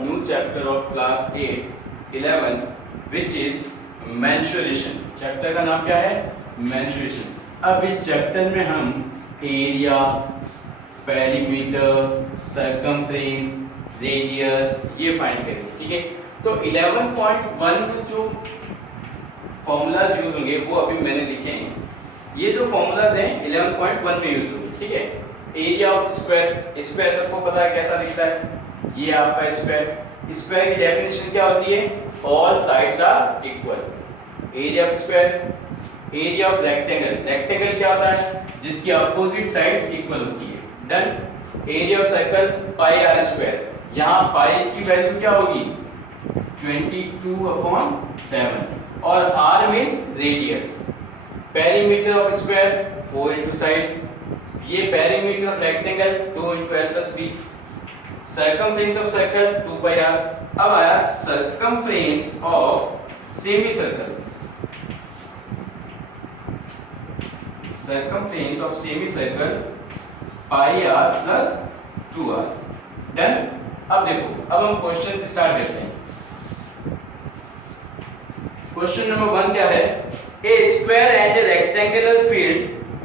new chapter of class 8, 11, which is mensuration. Chapter का नाम क्या है? mensuration. अब इस चैप्टर में हम एरिया, पेरीमीटर, सरकमफ्रेंस, रेडियस ये फाइंड करेंगे, ठीक है? तो 11.1 में जो फॉर्मूलाज यूज होंगे वो अभी मैंने लिखे हैं। ये जो फॉर्मूलाज हैं 11.1 में यूज होंगे, ठीक है? एरिया ऑफ स्क्वायर, स्क्वायर सबको पता है कैसा दिखता है, ये आपका स्क्वायर। स्क्वायर की डेफिनेशन क्या होती है? All sides are equal. Area of square, area of rectangle, rectangle क्या होता है? जिसकी अपोजिट साइड्स इक्वल होती है। Done. Area of circle pi R square, यहाँ पाई की वैल्यू क्या होगी? 22/7 और r means radius. Perimeter of square 4 into side, ये perimeter of rectangle 2 into l plus b। Circumference of circle 2 pi r। अब आया circumference of semicircle, circumference of semi circle pi r plus 2r। Done. अब देखो, अब हम question start करते हैं। Question number 1 क्या है? A square and a rectangular field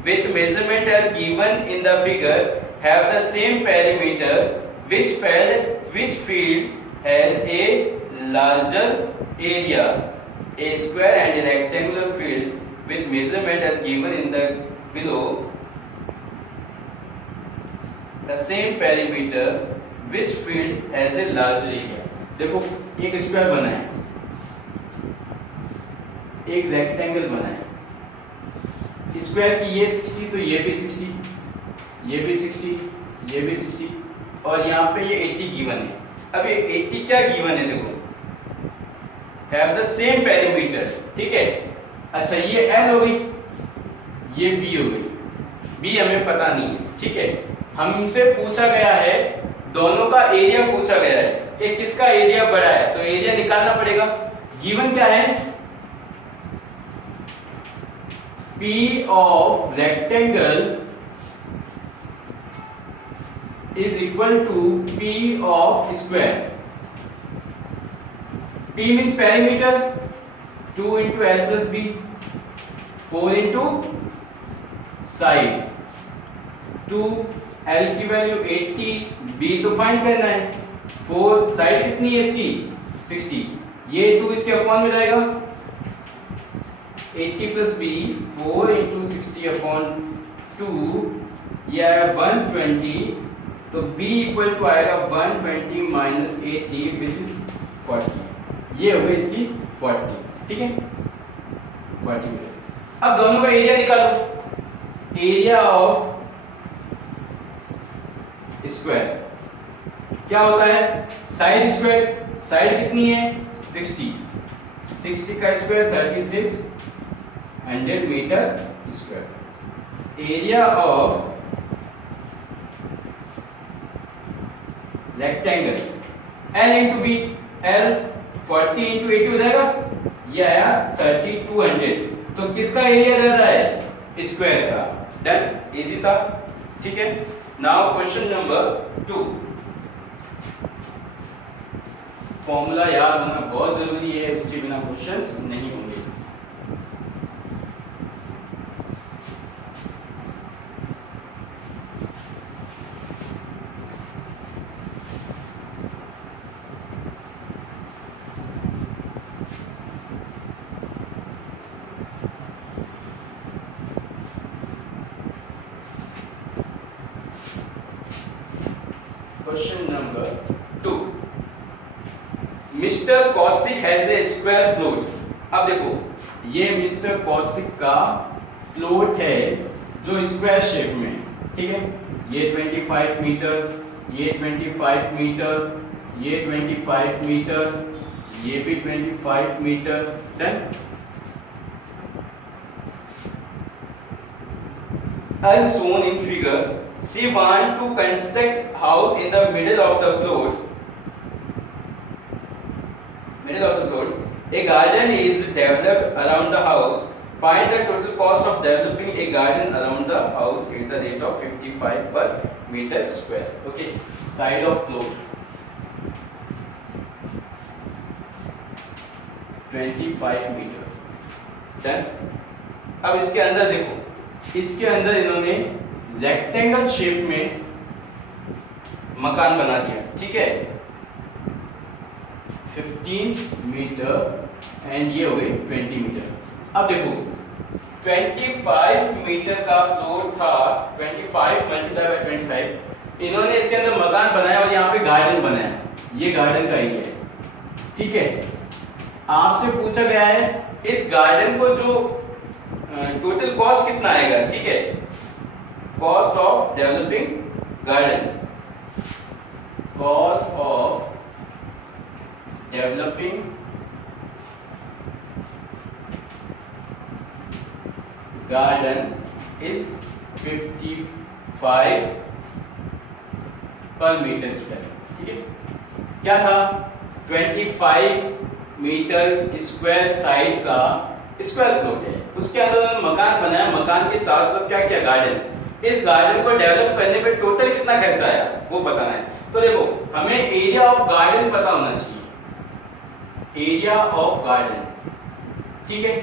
with measurement as given in the figure have the same perimeter. Which field has a larger area? A square and a rectangular field with measurement as given in the below the same perimeter. Which field has a larger area? देखो, एक square बना है, एक rectangle बना है। Square की ये 60 तो ये भी 60, ये भी 60, ये भी 60 और यहाँ पे ये 80 गिवन है। अब ये 80 क्या गिवन है? देखो, हैव द सेम पेरीमीटर, ठीक है? अच्छा, ये L हो गई, ये B हो गई। B हमें पता नहीं है, ठीक है? हमसे पूछा गया है, दोनों का एरिया पूछा गया है कि किसका एरिया बड़ा है, तो एरिया निकालना पड़ेगा। गिवन क्या है? P of rectangle is equal to P of square. P means perimeter, 2 into L plus B, 4 into side, 2 L की वैल्यू 80, B तो फाइंड करना है। 4 साइड कितनी है इसकी? 60, ये 2 इसके अपॉन में जाएगा, 80 प्लस b 4 इंटू 60 अपॉन 2, ये आया 120, तो b इक्वल टू आएगा 120 माइनस 80 विच इज 40। ये हो गई इसकी 40, ठीक है? 40 मिनट। अब दोनों का एरिया निकालो। एरिया ऑफ स्क्वायर क्या होता है? साइड स्क्वायर, साइड कितनी है? 60, 60 का square 36, 100 metre square. Area of rectangle L into b, L 40 into 80 हो जाएगा, ये आया 3200। तो किसका एरिया रह रहा है? स्क्वायर का। डन, इजी था, ठीक है? Now question number 2। फॉर्मूला याद होना बहुत जरूरी है, इसके बिना क्वेश्चंस नहीं होंगे। Question number 2, mister Kaushik has a square plot. अब देखो, ये मिस्टर कौशिक का प्लॉट है जो स्क्वायर शेप में, ठीक है? ये 25 मीटर, ये 25 मीटर, ये 25 मीटर, ये भी 25 metre. Done. As shown in figure, she want to construct house in the middle of the plot. A garden is developed around the house. Find the total cost of developing a garden around the house at the rate of 55 per meter square. Okay, side of plot. 25 metre. Done. अब इसके अंदर देखो, इसके अंदर इन्होंने rectangle shape में मकान बना दिया, ठीक है, 15 मीटर एंड ये हो गए 20 मीटर। अब देखो 25 मीटर का फ्लोर था, 25 मल्टीप्लाई बाय 25, इन्होंने इसके अंदर मकान बनाया और यहाँ पे गार्डन बनाया, ये गार्डन का एरिया है, ठीक है। आपसे पूछा गया है इस गार्डन को जो टोटल कॉस्ट कितना आएगा, ठीक है, cost of developing garden, cost of developing garden is 55 पर मीटर स्क्वायर, ठीक है। क्या था, 25 मीटर स्क्वायर साइड का स्क्वायर प्लॉट है, उसके अंदर मकान बनाया, मकान के चारों तरफ क्या किया, गार्डन। इस गार्डन को डेवलप करने पे टोटल कितना खर्चा आया वो बताना है। तो देखो हमें एरिया ऑफ गार्डन पता होना चाहिए, एरिया ऑफ गार्डन, ठीक है।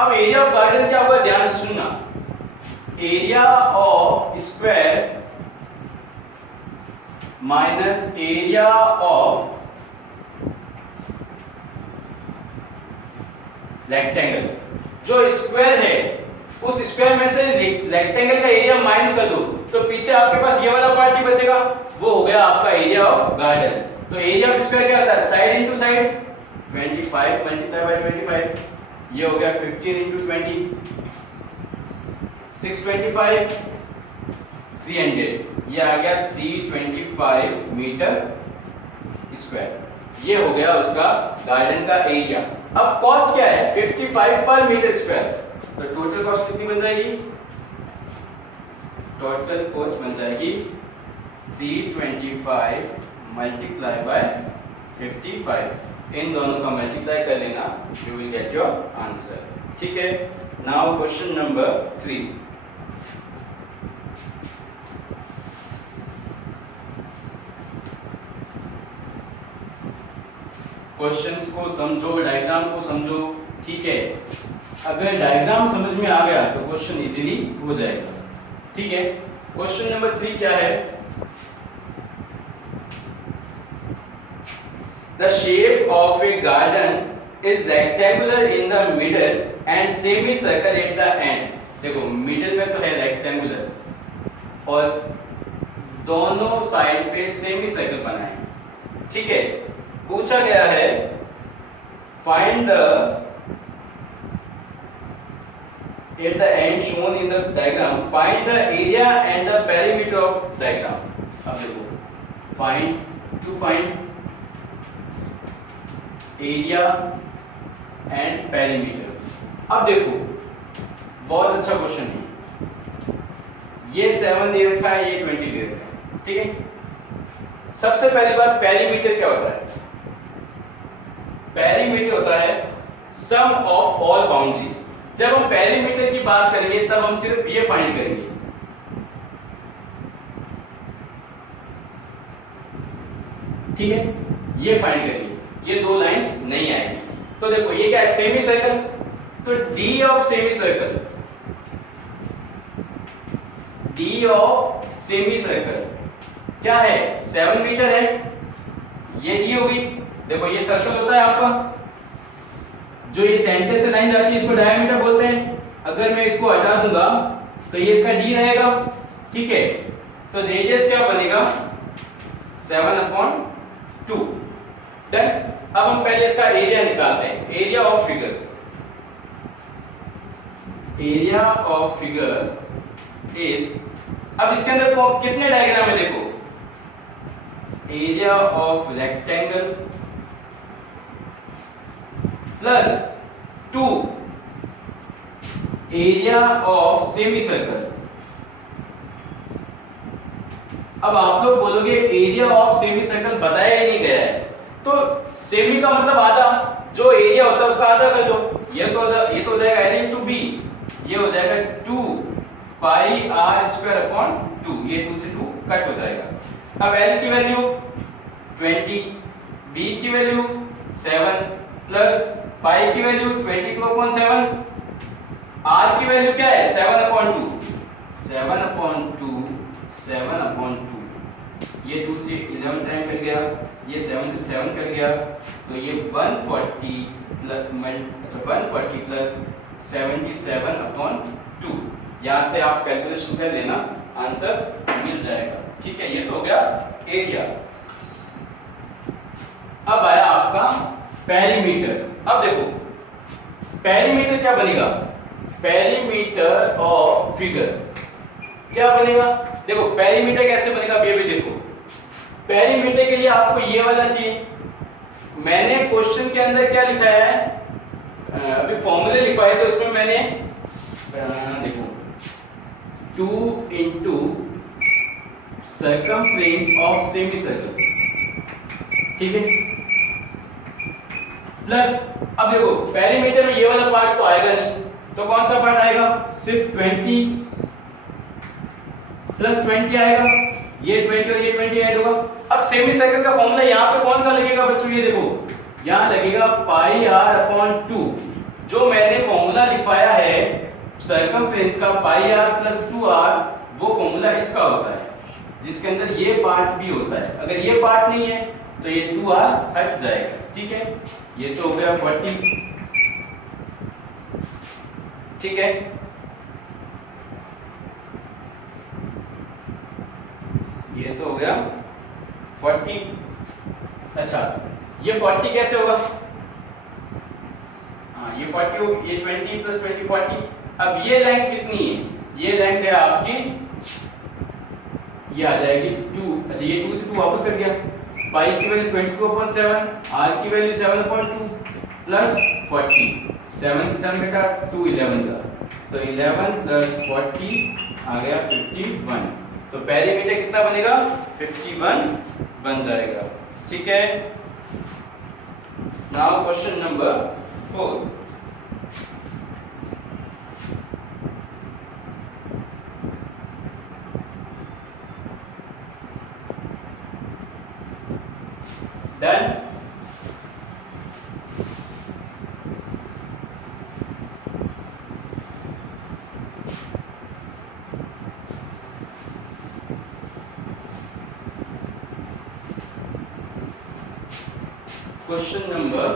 अब एरिया ऑफ गार्डन क्या होगा, ध्यान से सुनना, area of square minus area of rectangle. जो स्क्वायर है उस स्क्वायर में से रेक्टेंगल का एरिया माइनस कर दो तो पीछे आपके पास ये वाला पार्ट ही बचेगा, वो हो गया आपका एरिया ऑफ गार्डन। तो एरिया ऑफ स्क्वायर क्या होता है, side into side, 25 multiply by 25, ये हो गया 15 इनटू 20, 625, 300, ये आ गया 325 मीटर स्क्वायर, ये हो गया उसका गार्डन का एरिया। अब कॉस्ट क्या है, 55 पर मीटर स्क्वायर, तो टोटल कॉस्ट कितनी बन जाएगी, टोटल कॉस्ट बन जाएगी 325 मल्टीप्लाई बाय 55, इन दोनों का मल्टीप्लाई कर लेना, you will get your answer, ठीक है। नाउ क्वेश्चन नंबर 3, क्वेश्चंस को समझो, डायग्राम को समझो, ठीक है। अगर डायग्राम समझ में आ गया तो क्वेश्चन इजीली हो जाएगा, ठीक है। क्वेश्चन नंबर 3 क्या है, the shape of A garden is rectangular in the middle and semi circle at the end. देखो मिडिल में तो है रेक्टेंगुलर और दोनों साइड पे सेमी सर्कल बना है, ठीक है। पूछा गया है find the at the end shown in the diagram, find the area and the perimeter of diagram. अब देखो फाइंड एरिया एंड पेरीमीटर। अब देखो बहुत अच्छा क्वेश्चन है, ये 7 दे रखा है, ये 20 दे रखा है, ठीक है। सबसे पहली बात पेरीमीटर क्या होता है, पेरीमीटर होता है सम ऑफ ऑल बाउंड्री। जब हम पेरीमीटर की बात करेंगे तब हम सिर्फ ये फाइंड करेंगे, ठीक है, ये फाइंड करेंगे, ये दो लाइंस नहीं आएगी। तो देखो ये क्या है, सेमी सर्कल, तो D of semi circle, D of semi circle क्या है, 7 मीटर है, ये डी होगी। देखो ये सर्कल होता है आपका, जो ये सेंटर से लाइन जाती है इसको डायमीटर बोलते हैं। अगर मैं इसको हटा दूंगा तो ये इसका डी रहेगा, ठीक है। तो रेडियस क्या बनेगा, 7/2। डन। अब हम पहले इसका एरिया निकालते हैं, area of figure, area of figure is, अब इसके अंदर कितने डायग्राम है, देखो area of rectangle plus 2 area of semi circle. अब आप लोग बोलोगे एरिया ऑफ सेमी सर्कल बताया ही नहीं गया है, तो सेमी का मतलब आधा, जो एरिया होता है उसका आधा कर दो, ये तो हो जाएगा l into b, ये हो जाएगा 2 पाई r स्क्वायर अपॉन 2, ये 2 से 2 कट हो जाएगा। अब l की वैल्यू 20, b की वैल्यू 7 प्लस पाई की वैल्यू 22/7, आर की वैल्यू क्या है 7/2, 7/2, 7/2, ये 2 से 11 टाइम कट गया, ये 7 से 7 कट गया, तो ये 140 प्लस 77/2, यहाँ से आप कैलकुलेशन कर लेना, आंसर मिल जाएगा। ठीक है, ये तो हो गया एरिया। अब आया आपका पेरीमीटर। अब देखो पेरीमीटर क्या बनेगा, पेरीमीटर ऑफ फिगर क्या बनेगा। देखो पेरीमीटर कैसे बनेगा ये भी देखो। पेरीमीटर के लिए आपको ये वाला चाहिए, मैंने क्वेश्चन के अंदर क्या लिखा है, अभी फॉर्मूले लिखवाए तो उसमें मैंने देखो 2 into circumference of semi circle, ठीक है, प्लस अब देखो पेरीमीटर में ये वाला पार्ट तो आएगा नहीं, तो कौन सा पार्ट आएगा, सिर्फ 20 प्लस 20 आएगा, ये 20 और ये 20 ऐड होगा। अब सेमी सर्कल का फॉर्मूला यहाँ पे कौन सा लगेगा बच्चों, ये देखो यहाँ लगेगा पाई आर अपॉन 2, जो मैंने फॉर्मूला लिखवाया है सर्कमफ्रेंस का पाई आर प्लस 2r, वो फॉर्मूला इसका होता है जिसके अंदर ये पार्ट भी होता है। अगर ये पार्ट नहीं है तो ये 2r हट जाएगा। ठीक है, ये तो हो गया 40, ठीक है, ये तो हो गया 40। अच्छा ये 40 कैसे होगा, हाँ ये 40 हो, ये 20 प्लस 20 40। अब ये लेंथ कितनी है, ये लेंथ है आपकी, ये आ जाएगी 2। अच्छा ये 2 से 2 वापस कर दिया, पाई की वैल्यू 22/7, आर की वैल्यू 7/2 प्लस 40, 7 से 7 कटा 2 11 सा, तो 11 प्लस 40 आ गया 51। तो पेरीमीटर कितना बनेगा, 51 बन जाएगा। ठीक है, now question number 4। Done. Question number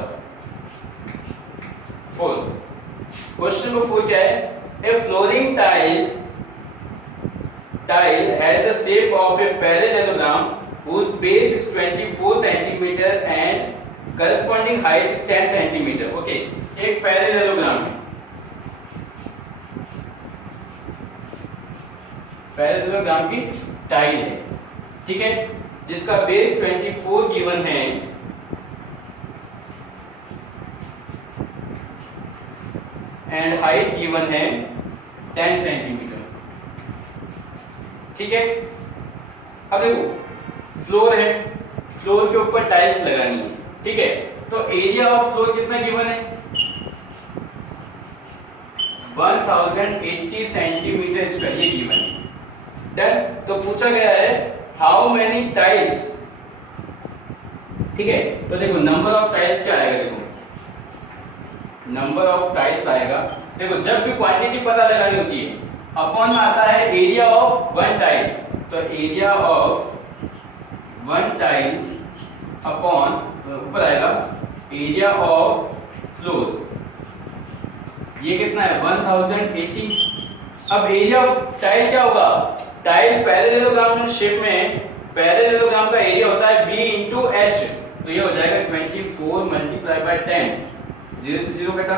4। Question number 4 क्या है, ए flooring tile has the shape of a parallelogram whose base is 24 centimeter and corresponding height is 10 centimeter। Okay, एक पैरेललोग्राम है, पैरेललोग्राम की टाइल है, ठीक है, जिसका बेस 24 गिवन है एंड हाइट गिवन है 10 सेंटीमीटर। ठीक है, अब देखो फ्लोर है, फ्लोर के ऊपर टाइल्स लगानी है, ठीक है, तो एरिया ऑफ फ्लोर कितना गिवन है, 1080 सेंटीमीटर स्क्वायर, ये गिवन है। डन। तो पूछा गया है हाउ मेनी टाइल्स, ठीक है, तो देखो नंबर ऑफ टाइल्स क्या आएगा, देखो नंबर ऑफ टाइल्स आएगा, देखो जब भी क्वांटिटी पता लगानी होती है अपॉन में आता है एरिया ऑफ वन टाइल, तो area of one tile upon ऊपर आएगा एरिया ऑफ फ्लोर, ये कितना है 1080। अब एरिया ऑफ टाइल क्या होगा, टाइल पैरेललोग्राम शेप में पैरेललोग्राम का एरिया होता है b इंटू एच, तो ये हो जाएगा 24 मल्टीप्लाई बाय 10, 0 से 0 बेटा,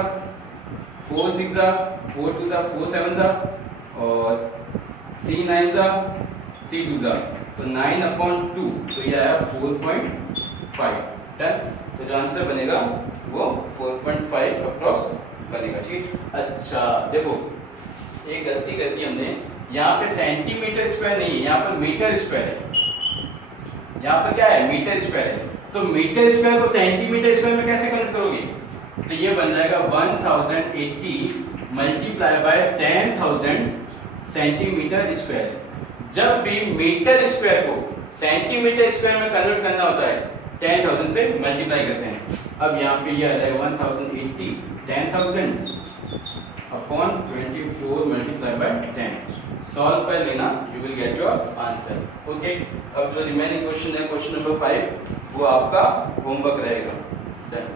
4 6 जा, 4 2 जा, 4 7 जा, और 3 9 जा, 3 2 जा, तो 9/2, तो ये आया 4.5। डन। तो जो आंसर बनेगा वो 4.5 अप्रॉक्स बनेगा। ठीक। अच्छा देखो एक गलती कर दी हमने, यहाँ पे सेंटीमीटर स्क्वायर नहीं है, यहाँ पर मीटर स्क्वायर है, यहाँ पर क्या है मीटर स्क्वायर है, तो मीटर स्क्वायर को सेंटीमीटर स्क्वायर में कैसे कन्वर्ट करोगे, तो ये बन जाएगा 1080 मल्टीप्लाई बाय 10,000 सेंटीमीटर स्क्वायर। जब भी मीटर स्क्वायर को सेंटीमीटर स्क्वायर में कन्वर्ट करना होता है 10,000 से मल्टीप्लाई करते हैं। अब यहाँ पे ये आ रहा है 1080 10,000 अपॉन 24 मल्टीप्लाई बाय 10। सॉल्व कर लेना, you will get your answer. Okay, अब जो रिमेनिंग क्वेश्चन है क्वेश्चन नंबर 5 वो आपका होमवर्क रहेगा। डन।